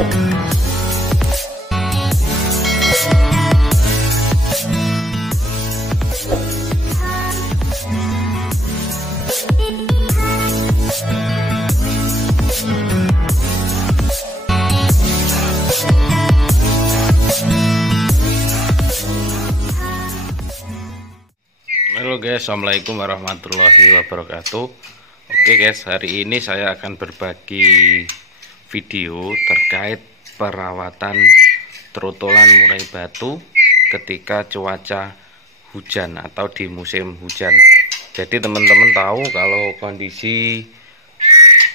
Halo guys, assalamualaikum warahmatullahi wabarakatuh. Oke guys, hari ini saya akan berbagi video terkait perawatan trotolan murai batu ketika cuaca hujan atau di musim hujan. Jadi teman-teman tahu kalau kondisi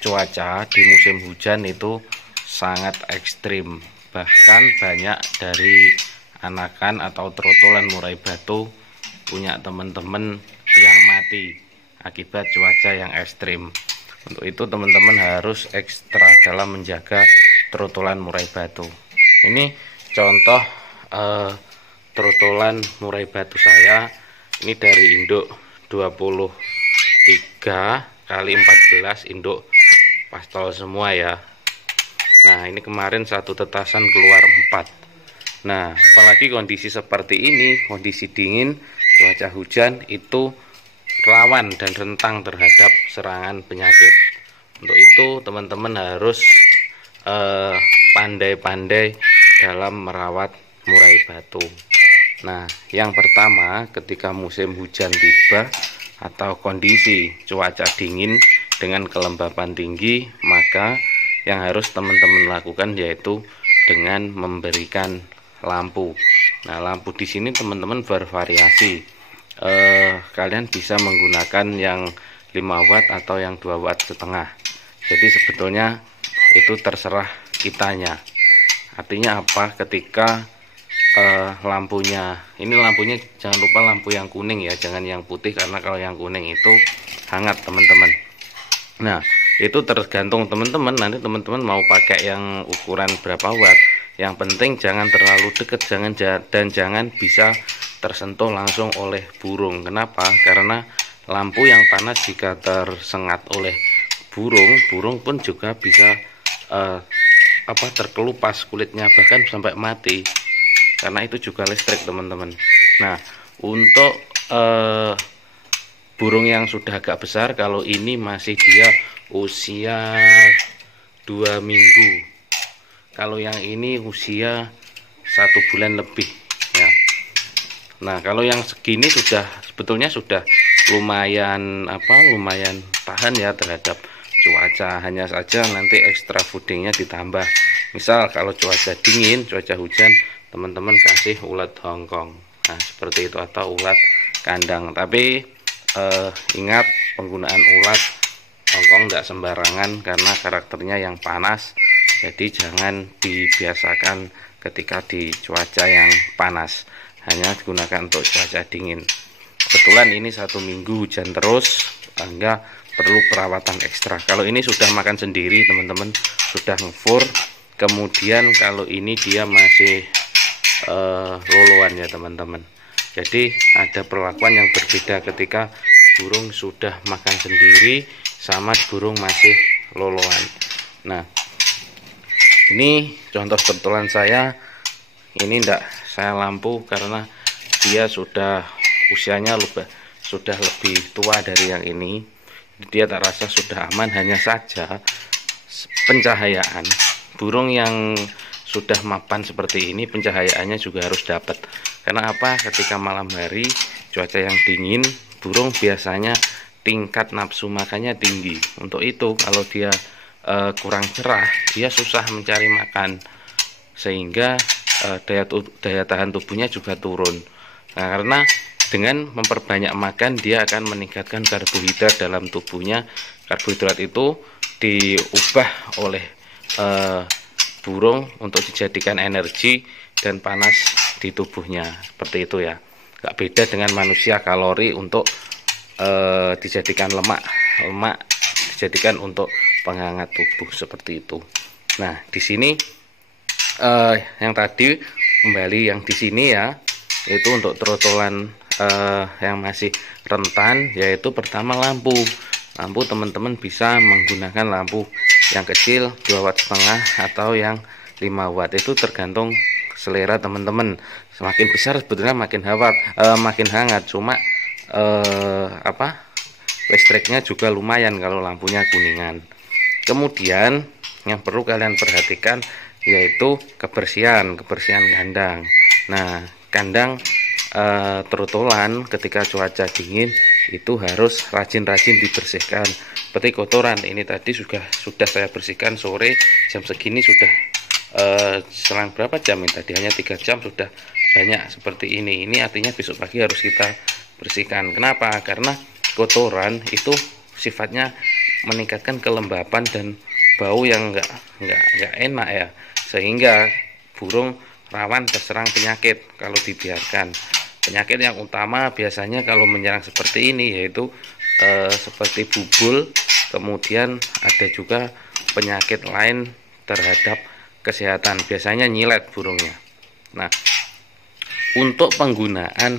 cuaca di musim hujan itu sangat ekstrim. Bahkan banyak dari anakan atau trotolan murai batu punya teman-teman yang mati akibat cuaca yang ekstrim. Untuk itu teman-teman harus ekstra dalam menjaga trotolan murai batu. Ini contoh trotolan murai batu saya. Ini dari induk 23 kali 14 induk pastol semua ya. Nah ini kemarin satu tetasan keluar 4. Nah apalagi kondisi seperti ini, kondisi dingin, cuaca hujan itu rawan dan rentang terhadap serangan penyakit. Untuk itu teman-teman harus pandai-pandai dalam merawat murai batu. Nah yang pertama, ketika musim hujan tiba atau kondisi cuaca dingin dengan kelembapan tinggi, maka yang harus teman-teman lakukan yaitu dengan memberikan lampu. Nah lampu di sini teman-teman bervariasi. Kalian bisa menggunakan yang 5 watt atau yang 2 watt setengah. Jadi sebetulnya itu terserah kitanya. Artinya apa? Ketika lampunya, ini lampunya jangan lupa lampu yang kuning ya, jangan yang putih, karena kalau yang kuning itu hangat teman-teman. Nah itu tergantung teman-teman, nanti teman-teman mau pakai yang ukuran berapa watt. Yang penting jangan terlalu dekat, dan jangan bisa tersentuh langsung oleh burung. Kenapa? Karena lampu yang panas jika tersengat oleh burung pun juga bisa terkelupas kulitnya, bahkan sampai mati. Karena itu juga listrik teman-teman. Nah untuk burung yang sudah agak besar, kalau ini masih dia usia 2 minggu. Kalau yang ini usia 1 bulan lebih ya. Nah kalau yang segini sebetulnya sudah lumayan tahan ya terhadap cuaca. Hanya saja nanti ekstra foodingnya ditambah. Misal kalau cuaca dingin, cuaca hujan, teman-teman kasih ulat Hongkong. Nah seperti itu, atau ulat kandang. Tapi ingat, penggunaan ulat Hongkong tidak sembarangan karena karakternya yang panas. Jadi jangan dibiasakan ketika di cuaca yang panas, hanya digunakan untuk cuaca dingin. Kebetulan ini 1 minggu hujan terus, sehingga perlu perawatan ekstra. Kalau ini sudah makan sendiri teman-teman, sudah ngefur. Kemudian kalau ini dia masih loloan ya teman-teman. Jadi ada perlakuan yang berbeda ketika burung sudah makan sendiri sama burung masih loloan. Nah ini contoh trotolan saya. Ini enggak saya lampu karena dia sudah usianya sudah lebih tua dari yang ini. Dia tak rasa sudah aman. Hanya saja pencahayaan burung yang sudah mapan seperti ini, pencahayaannya juga harus dapat. Karena apa? Ketika malam hari cuaca yang dingin, burung biasanya tingkat nafsu makannya tinggi. Untuk itu kalau dia kurang cerah, dia susah mencari makan, sehingga daya tahan tubuhnya juga turun. Nah, karena dengan memperbanyak makan, dia akan meningkatkan karbohidrat dalam tubuhnya. Karbohidrat itu diubah oleh burung untuk dijadikan energi dan panas di tubuhnya, seperti itu ya. Gak beda dengan manusia, kalori untuk dijadikan lemak dijadikan untuk penghangat tubuh, seperti itu. Nah di sini yang tadi kembali yang di sini ya, itu untuk trotolan yang masih rentan, yaitu pertama lampu teman-teman bisa menggunakan lampu yang kecil 2 watt setengah atau yang 5 watt. Itu tergantung selera teman-teman. Semakin besar sebetulnya makin makin hangat. Cuma listriknya juga lumayan kalau lampunya kuningan. Kemudian yang perlu kalian perhatikan yaitu kebersihan kandang. Nah, kandang trotolan ketika cuaca dingin itu harus rajin-rajin dibersihkan. Seperti kotoran ini tadi sudah saya bersihkan sore jam segini, sudah selang berapa jam ini tadi, hanya 3 jam sudah banyak seperti ini. Ini artinya besok pagi harus kita bersihkan. Kenapa? Karena kotoran itu sifatnya meningkatkan kelembapan dan bau yang enggak enak ya, sehingga burung rawan terserang penyakit kalau dibiarkan. Penyakit yang utama biasanya kalau menyerang seperti ini yaitu seperti bubul, kemudian ada juga penyakit lain terhadap kesehatan, biasanya nyilet burungnya. Nah, untuk penggunaan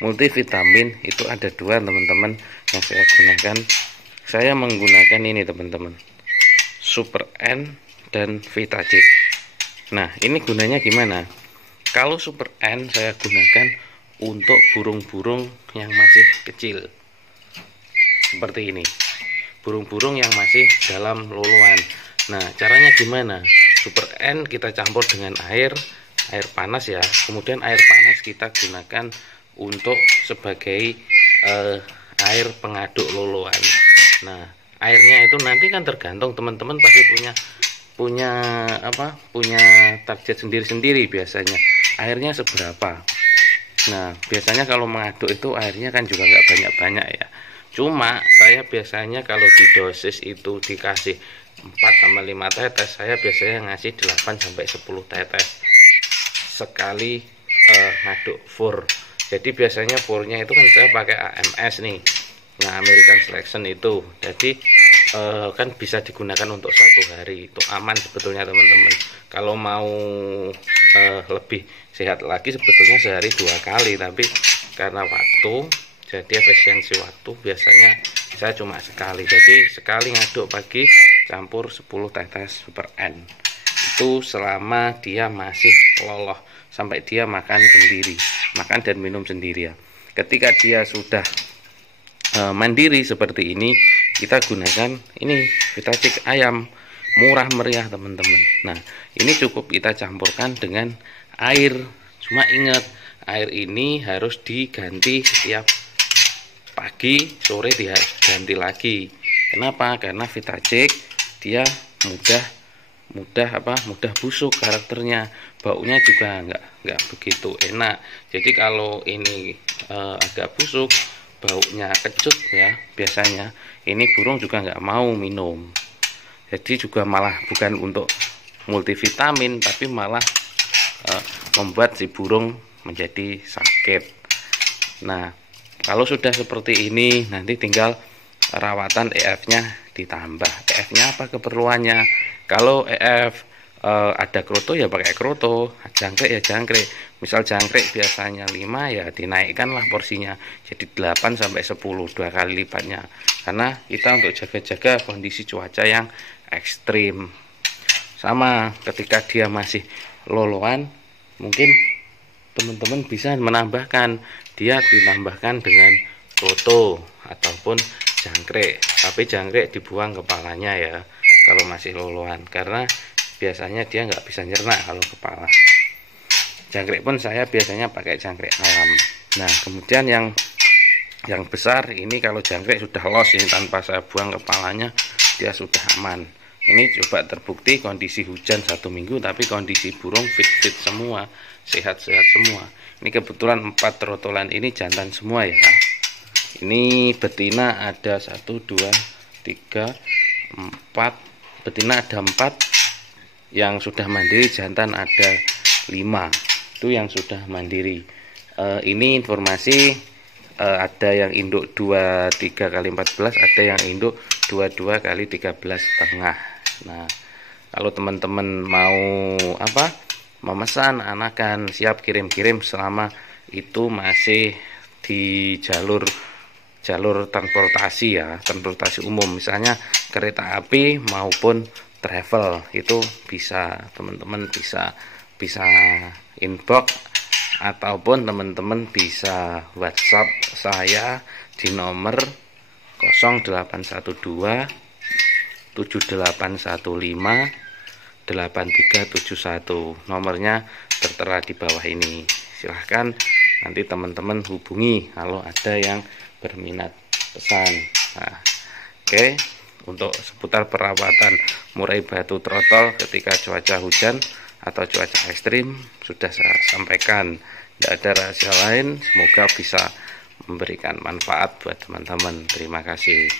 multivitamin itu ada 2 teman-teman yang saya gunakan. Saya menggunakan ini teman-teman, Super N dan Vitachic. Nah, ini gunanya gimana? Kalau Super N saya gunakan untuk burung-burung yang masih kecil seperti ini, burung-burung yang masih dalam loloan. Nah, caranya gimana? Super N kita campur dengan air panas ya, kemudian air panas kita gunakan untuk sebagai air pengaduk loloan. Nah, airnya itu nanti kan tergantung teman-teman pasti punya target sendiri-sendiri, biasanya airnya seberapa. Nah, biasanya kalau mengaduk itu airnya kan juga nggak banyak-banyak ya. Cuma saya biasanya kalau di dosis itu dikasih 4-5 tetes, saya biasanya ngasih 8-10 tetes sekali ngaduk fur. Jadi biasanya furnya itu kan saya pakai AMS nih, nah American Selection itu. Jadi kan bisa digunakan untuk 1 hari, itu aman sebetulnya teman-teman. Kalau mau lebih sehat lagi sebetulnya sehari 2 kali, tapi karena waktu, jadi efisiensi waktu, biasanya saya cuma sekali. Jadi sekali ngaduk pagi campur 10 tetes Super N. Itu selama dia masih loloh, sampai dia makan sendiri, makan dan minum sendiri ya. Ketika dia sudah mandiri seperti ini, kita gunakan ini Vitachic ayam, murah meriah teman-teman. Nah, ini cukup kita campurkan dengan air. Cuma ingat, air ini harus diganti setiap pagi, sore diganti lagi. Kenapa? Karena Vitachic dia mudah busuk karakternya, baunya juga nggak begitu enak. Jadi kalau ini agak busuk, baunya kecut ya, biasanya ini burung juga nggak mau minum. Jadi juga malah bukan untuk multivitamin, tapi malah membuat si burung menjadi sakit. Nah, kalau sudah seperti ini, nanti tinggal rawatan EF-nya ditambah. EF-nya apa keperluannya? Kalau EF ada kroto ya pakai kroto, jangkrik ya jangkrik. Misal jangkrik biasanya 5 ya dinaikkanlah porsinya jadi 8-10, 2 kali lipatnya. Karena kita untuk jaga-jaga kondisi cuaca yang ekstrim. Sama ketika dia masih loloan, mungkin teman-teman bisa menambahkan, dia ditambahkan dengan kroto ataupun jangkrik, tapi jangkrik dibuang kepalanya ya kalau masih loloan, karena biasanya dia nggak bisa nyerna kalau kepala. Jangkrik pun saya biasanya pakai jangkrik alam. Nah, kemudian yang besar ini, kalau jangkrik sudah los ini tanpa saya buang kepalanya, dia sudah aman. Ini coba terbukti kondisi hujan 1 minggu, tapi kondisi burung fit semua, sehat-sehat semua. Ini kebetulan 4 trotolan ini jantan semua ya. Ini betina ada 1, 2, 3, 4. Betina ada 4 yang sudah mandiri, jantan ada 5. Itu yang sudah mandiri. Ini informasi, ada yang induk 23 kali 14, ada yang induk 22 kali 13,5. Nah, kalau teman-teman mau memesan anakan, siap kirim-kirim selama itu masih di jalur transportasi ya, transportasi umum, misalnya kereta api maupun gravel, itu bisa teman-teman bisa inbox ataupun teman-teman bisa WhatsApp saya di nomor 0812 7815 8371. Nomornya tertera di bawah ini. Silahkan nanti teman-teman hubungi kalau ada yang berminat pesan. Nah, oke, untuk seputar perawatan murai batu trotol ketika cuaca hujan atau cuaca ekstrim sudah saya sampaikan. Tidak ada rahasia lain. Semoga bisa memberikan manfaat buat teman-teman. Terima kasih.